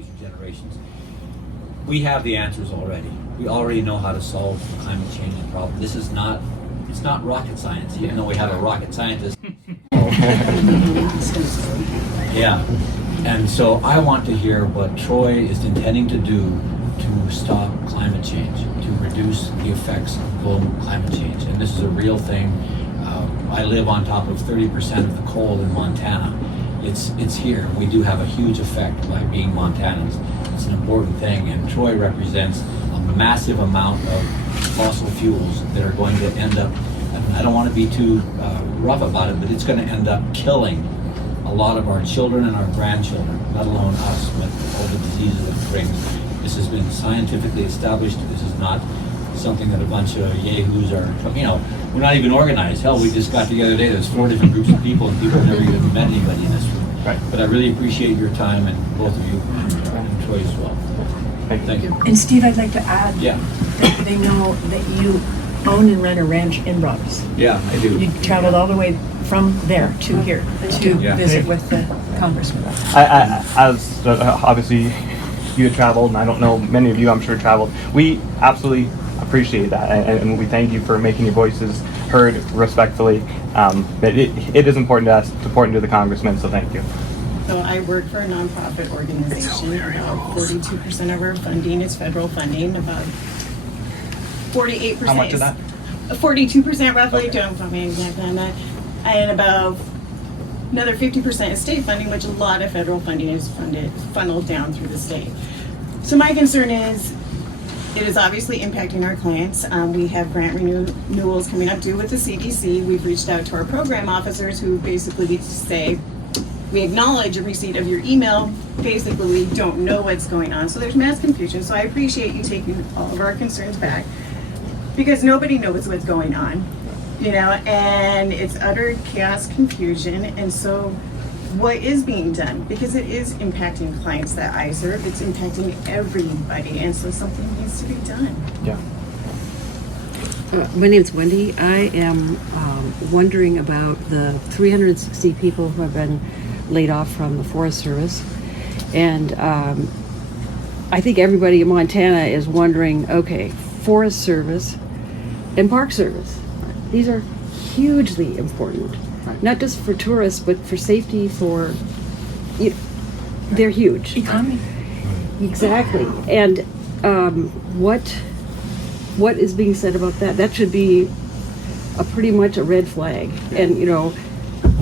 future generations. We have the answers already. We already know how to solve the climate change problem. This is not, it's not rocket science, even though we have a rocket scientist. Yeah, and so I want to hear what Troy is intending to do to stop climate change, to reduce the effects of global climate change. And this is a real thing. I live on top of 30% of the coal in Montana. It's here. We do have a huge effect by being Montanans. It's an important thing, and Troy represents a massive amount of fossil fuels that are going to end up, and I don't want to be too rough about it, but it's going to end up killing a lot of our children and our grandchildren, let alone us with all the diseases it brings. This has been scientifically established. This is not something that a bunch of yahoos are, we're not even organized. Hell, we just got together today. There's 4 different groups of people, and people have never even met anybody in this room. Right. But I really appreciate your time, and both of you, and Troy as well. Thank you. And Steve, I'd like to add Yeah. that they know that you own and run a ranch in Broadus. Yeah, I do. You traveled all the way from there to here to Yeah. visit with the congressman. As obviously you had traveled, and I don't know, many of you I'm sure traveled. We absolutely appreciate that, and we thank you for making your voices heard respectfully. It is important to us, important to the congressman, so thank you. So I work for a nonprofit organization. About 42% of our funding is federal funding. About 48%. How much is that? 42% roughly. Okay. Don't quote me exactly on that. And about another 50% is state funding, which a lot of federal funding is funneled down through the state. So my concern is, it is obviously impacting our clients. We have grant renewals coming up due with the CDC. We've reached out to our program officers who basically say, we acknowledge a receipt of your email. Basically, we don't know what's going on. So there's mass confusion. So I appreciate you taking all of our concerns back, because nobody knows what's going on, and it's utter chaos, confusion. And so what is being done? Because it is impacting clients that I serve. It's impacting everybody. And so something needs to be done. Yeah. My name's Wendy. I am wondering about the 360 people who have been laid off from the Forest Service. And I think everybody in Montana is wondering, okay, Forest Service and Park Service, these are hugely important. Not just for tourists, but for safety, they're huge. Economy. Exactly. And what is being said about that? That should be pretty much a red flag. And,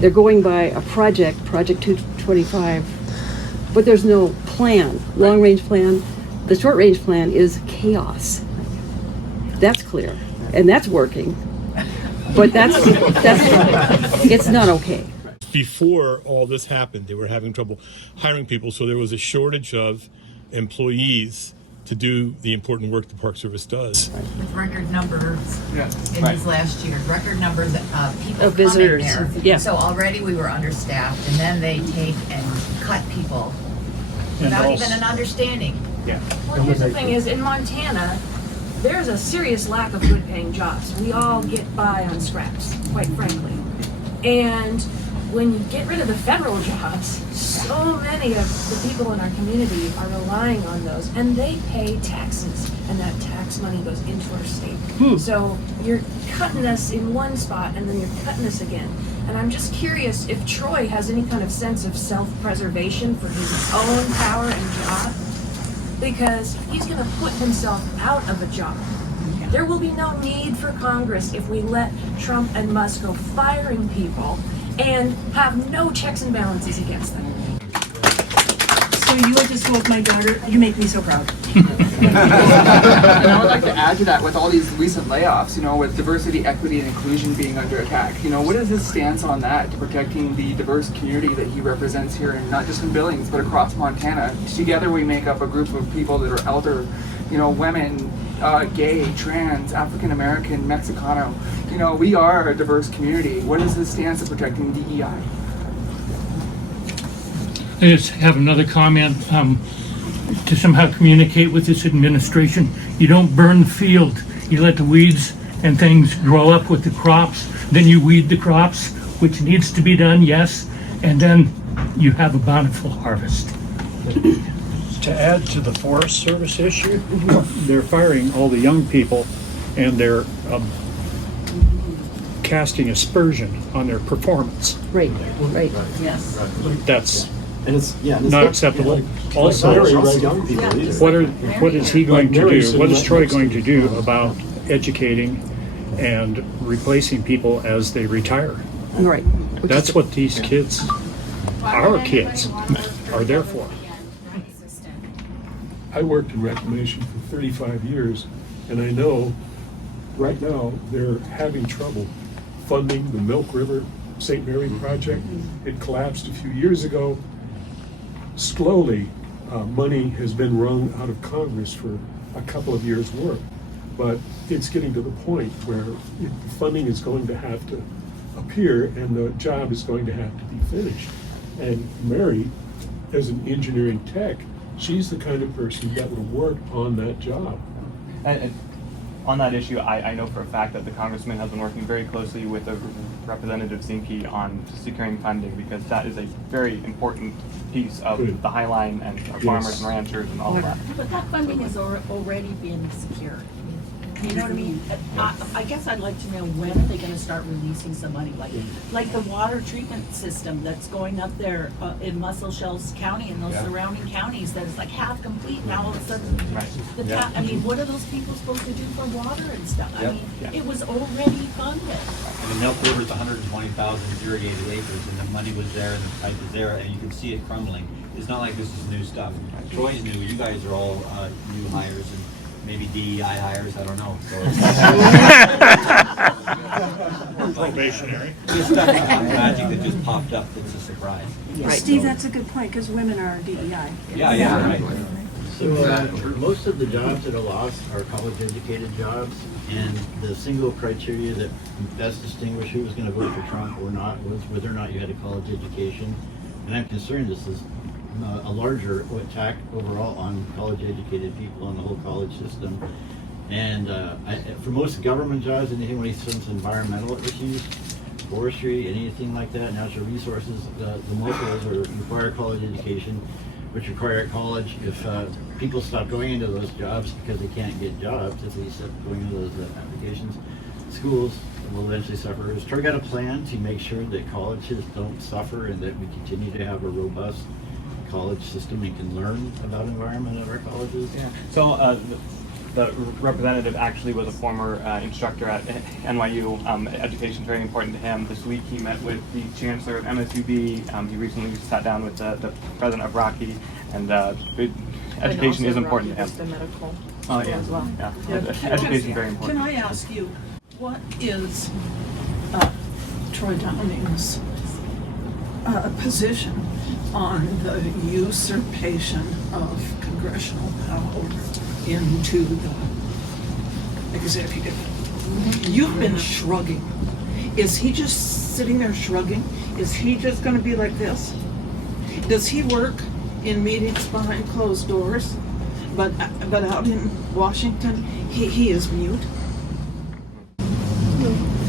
they're going by a Project 225, but there's no plan, long-range plan. The short-range plan is chaos. That's clear, and that's working. But that's it's not okay. Before all this happened, they were having trouble hiring people, so there was a shortage of employees to do the important work the Park Service does. With record numbers in these last year, record numbers of people Of visitors, coming there. yeah. So already we were understaffed, and then they take and cut people without even an understanding. Yeah. Well, here's the thing is, in Montana, there's a serious lack of good paying jobs. We all get by on scraps, quite frankly. And when you get rid of the federal jobs, so many of the people in our community are relying on those, and they pay taxes, and that tax money goes into our state. So you're cutting us in one spot, and then you're cutting us again. And I'm just curious if Troy has any kind of sense of self-preservation for his own power and job, because he's going to put himself out of a job. There will be no need for Congress if we let Trump and Musk go firing people and have no checks and balances against them. So you went to school with my daughter. You make me so proud. And I would like to add to that, with all these recent layoffs, with diversity, equity, and inclusion being under attack, what is his stance on that, to protecting the diverse community that he represents here, and not just in Billings, but across Montana? Together we make up a group of people that are elder, women, gay, trans, African American, Mexicano. We are a diverse community. What is his stance of protecting DEI? I just have another comment to somehow communicate with this administration. You don't burn the field. You let the weeds and things grow up with the crops. Then you weed the crops, which needs to be done, yes, and then you have a bountiful harvest. to add to the Forest Service issue, they're firing all the young people and they're casting aspersion on their performance. Right. Yes. That's And it's, yeah. and it's not acceptable. Also, young people either. what is he going to do? What is Troy going to do about educating and replacing people as they retire? Right. That's what these kids, our kids, are there for. I worked in reclamation for 35 years, and I know right now they're having trouble funding the Milk River St. Mary project. It collapsed a few years ago. Slowly, money has been wrung out of Congress for a couple of years' work, but it's getting to the point where funding is going to have to appear and the job is going to have to be finished. And Mary, as an engineering tech, she's the kind of person that would work on that job. And on that issue, I know for a fact that the congressman has been working very closely with Representative Zinke on securing funding, because that is a very important piece of the High Line and our farmers and ranchers and all of that. But that funding has already been secured. You know what I mean? I guess I'd like to know, when are they gonna start releasing some money? Like the water treatment system that's going up there in Muscle Shoals County and those surrounding counties that is like half complete, now all of a sudden. I mean, what are those people supposed to do for water and stuff? I mean, it was already funded. And the Milk River's 120,000 irrigated acres, and the money was there, and the pipe was there, and you can see it crumbling. It's not like this is new stuff. Troy's new, you guys are all new hires, and maybe DEI hires, I don't know. So Probationary. Just stuff like magic that just popped up that's a surprise. Steve, that's a good point, because women are DEI. Yeah, right. So most of the jobs that are lost are college-educated jobs, and the single criteria that best distinguished who was going to vote for Trump or not was whether or not you had a college education. And I'm concerned this is a larger attack overall on college-educated people on the whole college system. And for most government jobs, anything when it's environmental issues, forestry, anything like that, natural resources, the most of those require college education, which require college. If people stop going into those jobs because they can't get jobs, if they stop going into those applications, schools will eventually suffer. Has Troy got a plan to make sure that colleges don't suffer and that we continue to have a robust college system and can learn about environment at our colleges? Yeah. So the representative actually was a former instructor at NYU. Education is very important to him. This week he met with the chancellor of MSUB. He recently sat down with the president of Rocky, and education is important to him. The medical As well. Yeah. Education is very important. Can I ask you, what is Troy Downing's position on the usurpation of congressional power into the executive? You've been shrugging. Is he just sitting there shrugging? Is he just going to be like this? Does he work in meetings behind closed doors, but out in Washington, he is mute?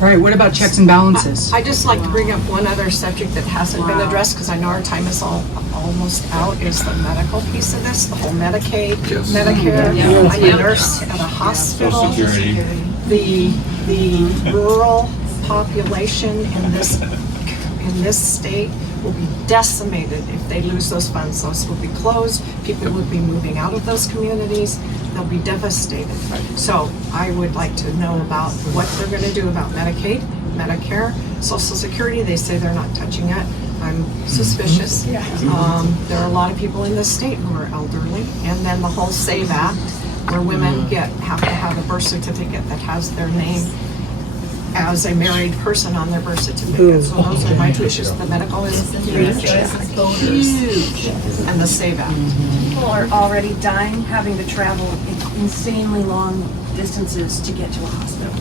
All right, what about checks and balances? I just like to bring up one other subject that hasn't been addressed, because I know our time is almost out, is the medical piece of this, the whole Medicaid, Medicare. I'm a nurse at a hospital. Social Security. The rural population in this state will be decimated if they lose those funds. Those will be closed. People will be moving out of those communities. They'll be devastated. So I would like to know about what they're going to do about Medicaid, Medicare, Social Security. They say they're not touching it. I'm suspicious. There are a lot of people in this state who are elderly. And then the whole SAVE Act, where women have to have a birth certificate that has their name as a married person on their birth certificate. So those are my two issues. The medical is huge. And the SAVE Act. People are already dying, having to travel insanely long distances to get to a hospital,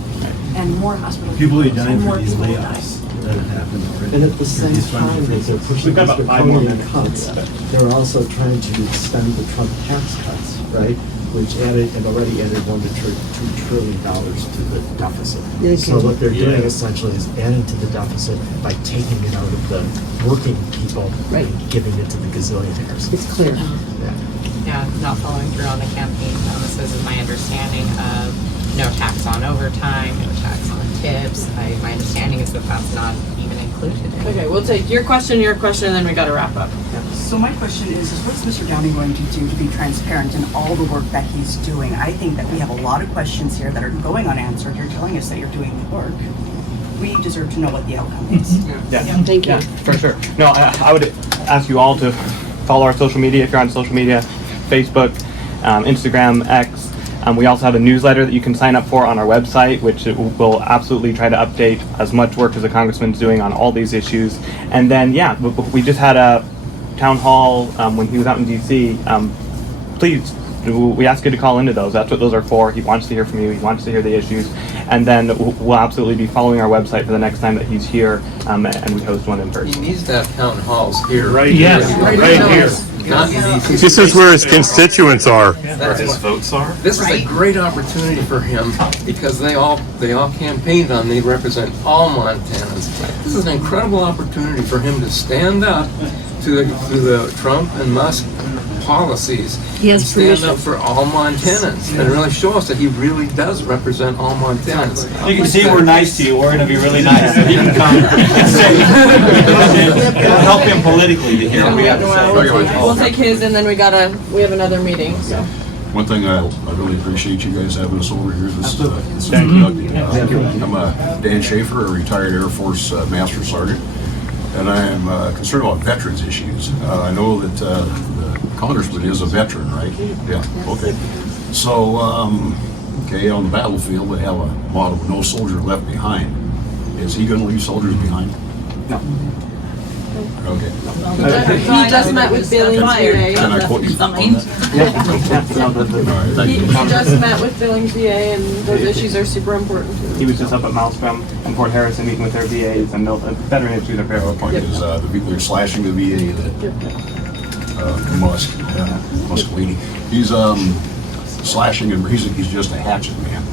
and more hospitals. People are dying and for more these people are layoffs that have happened already. And at the same time that they're pushing these draconian cuts, they're also trying to extend the Trump tax cuts, right? Which already added $1 to $2 trillion to the deficit. So what they're doing essentially is adding to the deficit by taking it out of the working people and giving it to the gazillionaires. It's clear. Yeah. not following through on the campaign promises is my understanding of no tax on overtime, no tax on tips. My understanding is that that's not even included in it. Okay, we'll take your question, and then we gotta wrap up. So my question is what's Mr. Downey going to do to be transparent in all the work that he's doing? I think that we have a lot of questions here that are going unanswered. You're telling us that you're doing the work. We deserve to know what the outcome is. Yeah. Thank you. Yeah, for sure. No, I would ask you all to follow our social media if you're on social media, Facebook, Instagram, X. We also have a newsletter that you can sign up for on our website, which will absolutely try to update as much work as the congressman's doing on all these issues. And then, yeah, we just had a town hall when he was out in DC. Please, we ask you to call into those. That's what those are for. He wants to hear from you. He wants to hear the issues. And then we'll absolutely be following our website for the next time that he's here, and we host one in person. He needs to have town halls here. Right Yes. here. Right here. Not in DC. This is where his constituents are. Where his votes are? This is a great opportunity for him because they all campaigned on, they represent all Montanans. This is an incredible opportunity for him to stand up to the Trump and Musk policies. He has stand permission. up for all Montanans and really show us that he really does represent all Montanans. You can see we're nice to you. We're going to be really nice. So he can come and say, it'll help him politically to hear what we have to say. We'll take his, and then we have another meeting, so. One thing I really appreciate you guys having us over here. This is productive. I'm Dan Schaefer, a retired Air Force Master Sergeant, and I am concerned about veterans issues. I know that the congressman is a veteran, right? Yeah, okay. So, okay, on the battlefield, they have a motto, no soldier left behind. Is he going to leave soldiers behind? No. Okay. He just met with Billings VA. Can I quote you? Yeah. All right, thank He you. just met with Billings VA, and those issues are super important to him. He was just up at Maelstrom in Port Harrison meeting with their VAs, and the veteran issues are very important. Is the people are slashing the VA that Mussolini. He's slashing and reason he's just a hatchet man.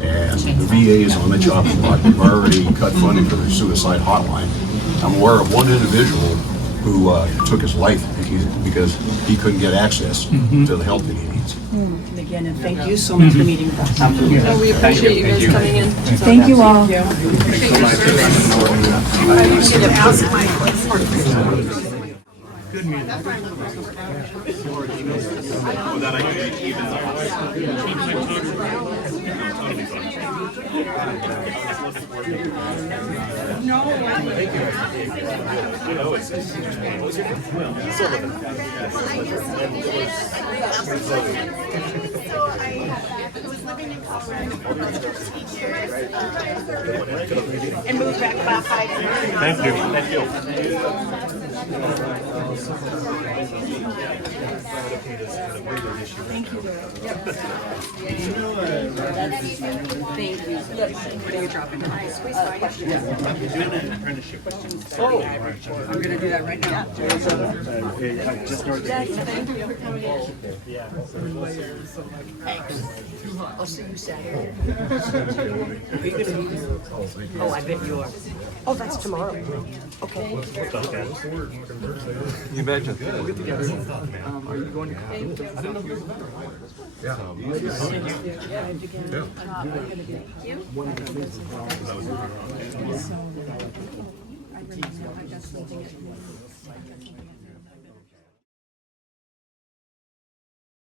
And the VA is on the chopping block. They've already cut funding for their suicide hotline. I'm aware of one individual who took his life because he couldn't get access to the help that he needs. And again, and thank you so much for meeting with us. So we appreciate you guys coming in. Thank you all. Good meeting. And moved back about 5 years. Thank you. Thank you. Thank you. You're dropping it. Oh, I'm gonna do that right now. Thank you for coming in. Thanks. I'll see you Saturday. Oh, I bet you are. Oh, that's tomorrow. Okay. You betcha. Are you going to? I